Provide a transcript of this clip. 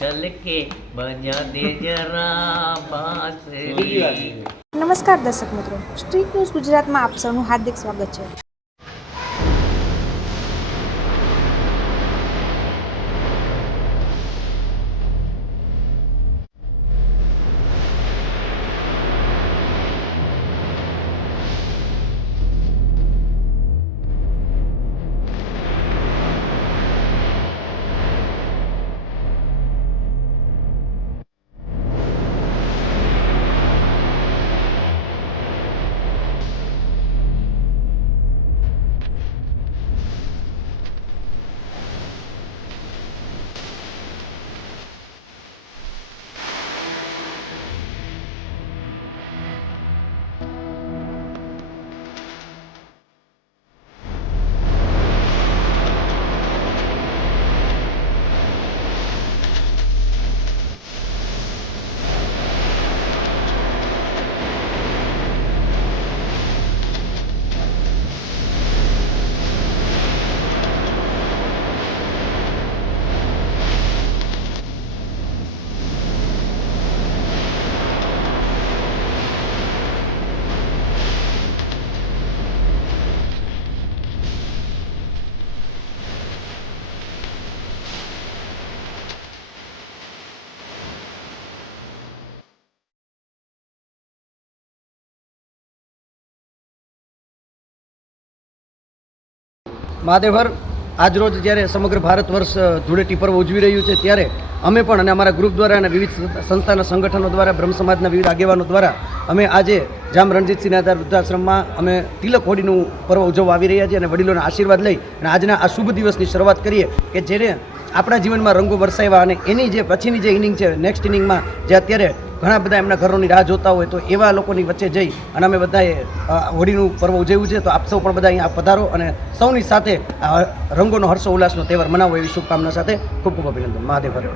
છલકે બજા દે જરા બાંસરી નમસ્કાર દર્શક મિત્રો. સ્ટ્રીટ ન્યૂઝ ગુજરાતમાં આપ સૌનું હાર્દિક સ્વાગત છે. મહાદેવર આજરોજ જ્યારે સમગ્ર ભારત વર્ષ ધૂળેટી પર્વ ઉજવી રહ્યું છે, ત્યારે અમે પણ અને અમારા ગ્રુપ દ્વારા અને વિવિધ સંસ્થાના સંગઠનો દ્વારા, બ્રહ્મ સમાજના વિવિધ આગેવાનો દ્વારા, અમે આજે જામ રણજીતસિંહ નાદાર વૃદ્ધાશ્રમમાં અમે તિલક હોળીનું પર્વ ઉજવવા આવી રહ્યા છીએ અને વડીલોના આશીર્વાદ લઈ અને આજના આ શુભ દિવસની શરૂઆત કરીએ કે જેને આપણા જીવનમાં રંગો વરસાવ્યા અને એની જે પછીની જે ઇનિંગ છે નેક્સ્ટ ઇનિંગમાં જે અત્યારે ઘણા બધા એમના ઘરોની રાહ જોતા હોય તો એવા લોકોની વચ્ચે જઈ અને અમે બધાએ હોળીનું પર્વ ઉજવ્યું છે, તો આપ સૌ પણ બધા અહીંયા પધારો અને સૌની સાથે આ રંગોનો હર્ષો ઉલ્લાસનો તહેવાર મનાવો એવી શુભકામના સાથે ખૂબ ખૂબ અભિનંદન મહાદેવ હર.